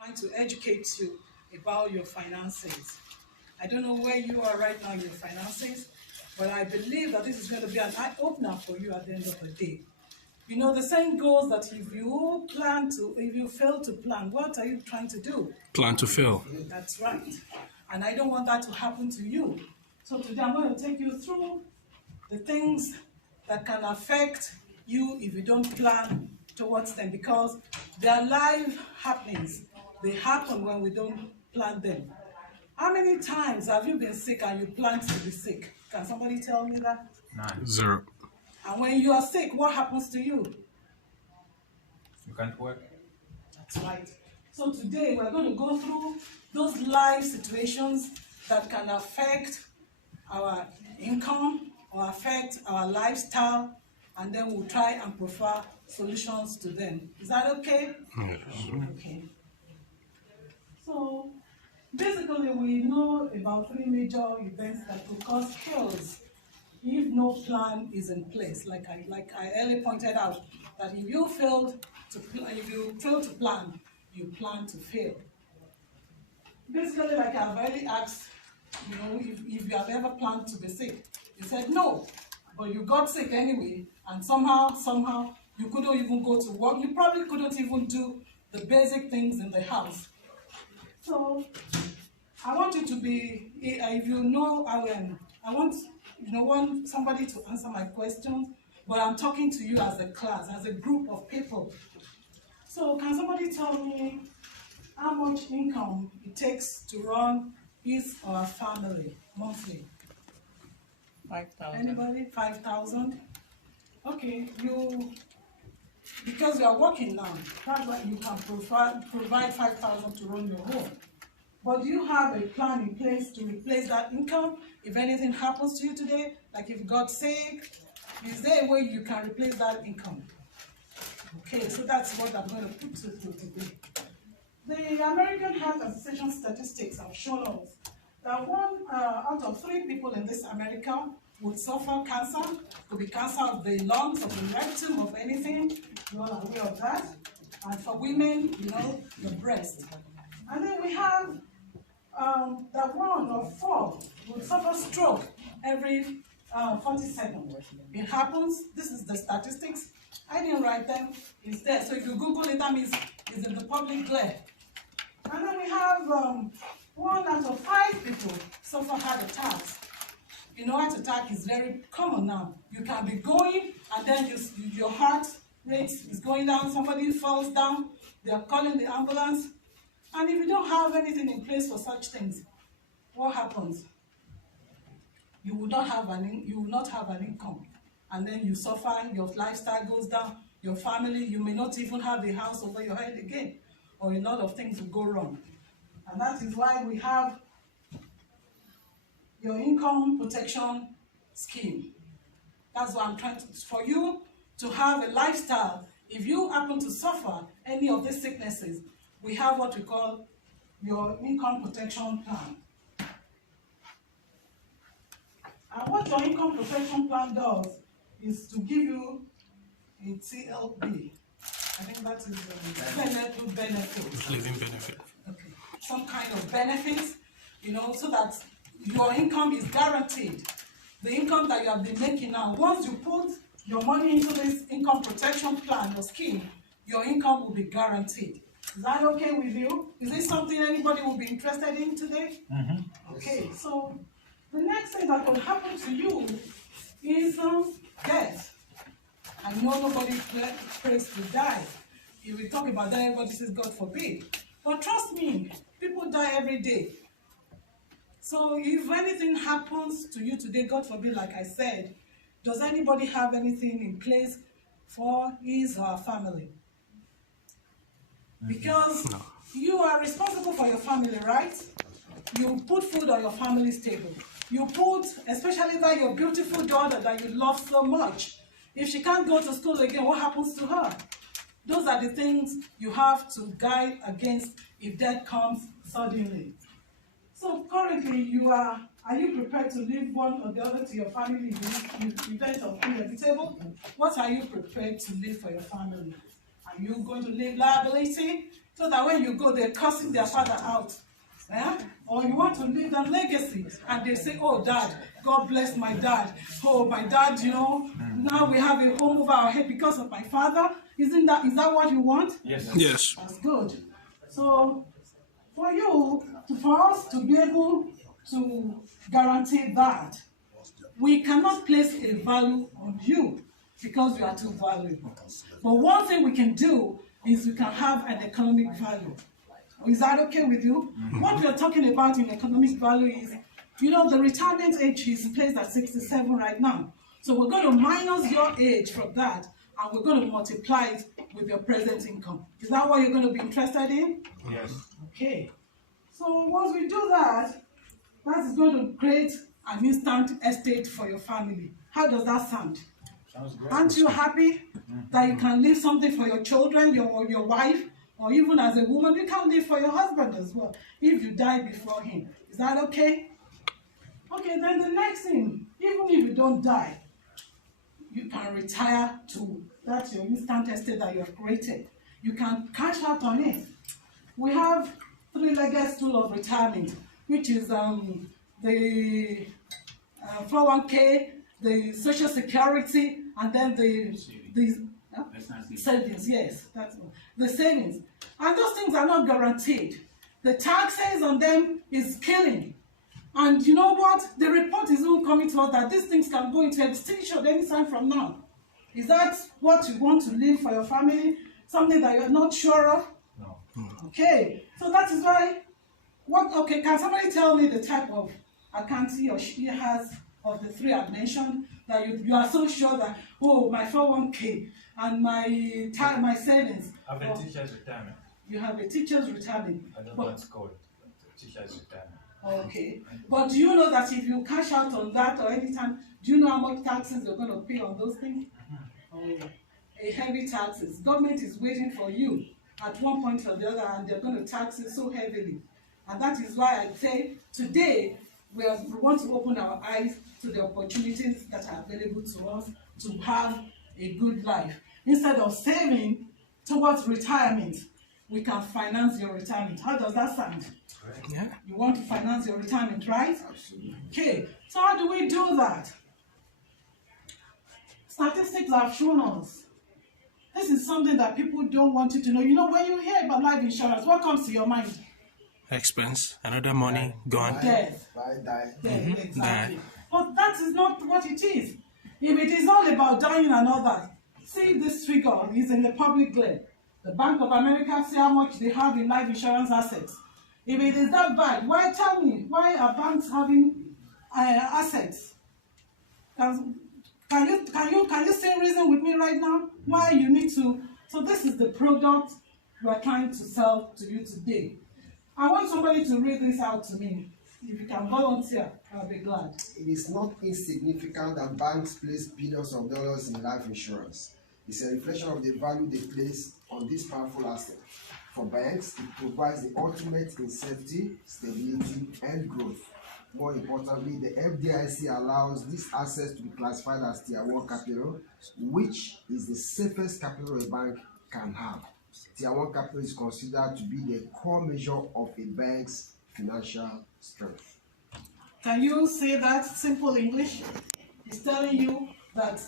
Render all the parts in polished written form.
Trying to educate you about your finances. I don't know where you are right now in your finances, but I believe that this is going to be an eye-opener for you at the end of the day. You know, the saying goes that if you fail to plan, what are you trying to do? Plan to fail. That's right. And I don't want that to happen to you. So today I'm going to take you through the things that can affect you if you don't plan towards them, because they are live happenings. They happen when we don't plan them. How many times have you been sick and you planned to be sick? Can somebody tell me that? None. 0. And when you are sick, what happens to you? You can't work. That's right. So today we're going to go through those life situations that can affect our income or affect our lifestyle, and then we'll try and provide solutions to them. Is that okay? Yes. Okay. So basically we know about 3 major events that will cause chaos if no plan is in place. Like I earlier pointed out, that if you fail to plan, you plan to fail. Basically, like I've already asked, you know, if you have ever planned to be sick, you said no, but you got sick anyway, and somehow you couldn't even go to work. You probably couldn't even do the basic things in the house. So I want you to be, if you know, I want somebody to answer my questions, but I'm talking to you as a class, as a group of people. So can somebody tell me how much income it takes to run his or her family monthly? 5,000. Anybody? 5,000? Okay, because you are working now, that's why you can provide 5,000 to run your home. But do you have a plan in place to replace that income if anything happens to you today? Like if you got sick, is there a way you can replace that income? Okay, so that's what I'm going to put to you today. The American Heart Association statistics have shown us that 1 out of 3 people in this America would suffer cancer. Could be cancer of the lungs, of the rectum, of anything. You all are aware of that. And for women, you know, the breast. And then we have that 1 of 4 would suffer stroke every 40 seconds. It happens. This is the statistics. I didn't write them. It's there. So if you Google it, that means it's in the public glare. And then we have 1 out of 5 people suffer heart attacks. You know, heart attack is very common now. You can be going, and then your heart rate is going down. Somebody falls down. They are calling the ambulance. And if you don't have anything in place for such things, what happens? You will not have an income, and then you suffer. Your lifestyle goes down. Your family, you may not even have a house over your head again, or a lot of things will go wrong. And that is why we have your income protection scheme. That's what I'm trying to, for you to have a lifestyle. If you happen to suffer any of these sicknesses, we have what we call your income protection plan. And what your income protection plan does is to give you a TLB. I think that is benefit. Living benefit. Okay. Some kind of benefits, you know, so that your income is guaranteed. The income that you have been making now, once you put your money into this income protection plan or scheme, your income will be guaranteed. Is that okay with you? Is this something anybody will be interested in today? Mm-hmm. Okay, so the next thing that will happen to you is death. I know nobody prays to die. If we talk about that, everybody says God forbid. But trust me, people die every day. So if anything happens to you today, God forbid, like I said, does anybody have anything in place for his or her family? Because you are responsible for your family, right? You put food on your family's table. You put, especially that your beautiful daughter that you love so much. If she can't go to school again, what happens to her? Those are the things you have to guide against if death comes suddenly. So currently, are you prepared to leave one or the other to your family in the event of inevitable? What are you prepared to leave for your family? Are you going to leave liability so that when you go, they're cursing their father out. Or you want to leave a legacy, and they say, oh, Dad, God bless my dad. Oh, my dad, now we have a home over our head because of my father. Is that what you want? Yes. Yes. That's good. So, for us to be able to guarantee that, we cannot place a value on you because you are too valuable. But one thing we can do is we can have an economic value. Is that okay with you? What we are talking about in economic value is, the retirement age is placed at 67 right now. So we're going to minus your age from that, and we're going to multiply it with your present income. Is that what you're going to be interested in? Yes. Okay. So once we do that, that is going to create an instant estate for your family. How does that sound? Sounds great. Aren't you happy that you can leave something for your children, your wife, or even as a woman, you can leave for your husband as well if you die before him? Is that okay? Okay, then the next thing, even if you don't die, you can retire to that's your instant estate that you have created. You can cash out on it. We have three-legged stool of retirement, which is the 401k, the Social Security, and then the savings. Yes, that's the savings. And those things are not guaranteed. The taxes on them is killing. And you know what? The report is even coming to us that these things can go into extinction any time from now. Is that what you want to leave for your family? Something that you're not sure of? No. Okay, so that is why, can somebody tell me the type of account he or she has of the three I've mentioned, that you are so sure that, oh, my 401k and my savings. I have a teacher's retirement. You have a teacher's retirement. I don't know what it's called. Teacher's retirement. Okay, but do you know that if you cash out on that or anytime, do you know how much taxes you're going to pay on those things? Oh, a heavy taxes. Government is waiting for you at one point or the other, and they're going to tax it so heavily. And that is why I say today we want to open our eyes to the opportunities that are available to us to have a good life. Instead of saving towards retirement, we can finance your retirement. How does that sound? Yeah. You want to finance your retirement, right? Absolutely. Okay, so how do we do that? Statistics have shown us. This is something that people don't want you to know. When you hear about life insurance, what comes to your mind? Expense, another money gone. Death. Die. Death, exactly. Die. But that is not what it is. If it is all about dying and all that, see this figure is in the public glare. The Bank of America, see how much they have in life insurance assets. If it is that bad, why are banks having assets? Can you still reason with me right now? Why you need to? So this is the product we are trying to sell to you today. I want somebody to read this out to me. If you can volunteer, I'll be glad. It is not insignificant that banks place billions of dollars in life insurance. It's a reflection of the value they place on this powerful asset. For banks, it provides the ultimate in safety, stability, and growth. More importantly, the FDIC allows these assets to be classified as Tier 1 capital, which is the safest capital a bank can have. Tier 1 capital is considered to be the core measure of a bank's financial strength. Can you say that simple English? It's telling you that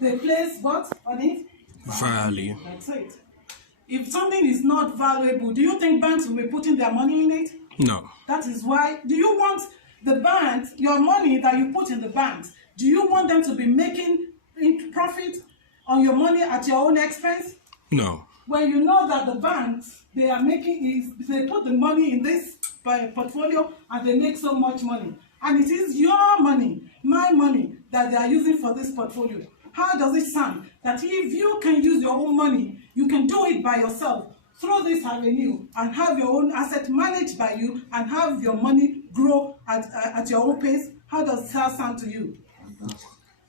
they place what on it? Value. That's it. If something is not valuable, do you think banks will be putting their money in it? No. That is why, do you want the banks, your money that you put in the banks, do you want them to be making profit on your money at your own expense? No. When you know that the banks, they put the money in this portfolio and they make so much money. And it is your money, my money, that they are using for this portfolio. How does it sound that if you can use your own money, you can do it by yourself through this avenue and have your own asset managed by you and have your money grow at your own pace? How does that sound to you?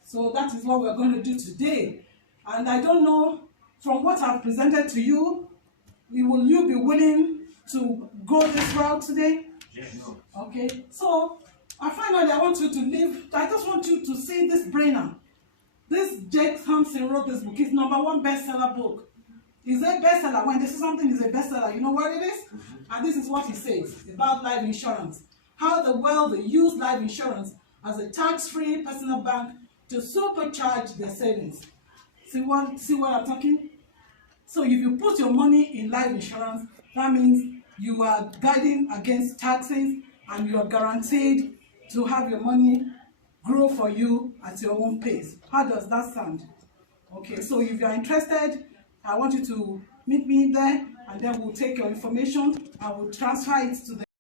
So that is what we're going to do today. And I don't know, from what I've presented to you, will you be willing to go this route today? Yes. Okay, so finally I want you to leave. I just want you to see this brainer. This Jake Thompson wrote this book. It's #1 bestseller book. Is a bestseller. When they say something is a bestseller, you know what it is? And this is what he says about life insurance. How the wealthy use life insurance as a tax-free personal bank to supercharge their savings. See what I'm talking? So if you put your money in life insurance, that means you are guiding against taxes and you are guaranteed to have your money grow for you at your own pace. How does that sound? Okay, so if you are interested, I want you to meet me there and then we'll take your information and we'll transfer it to the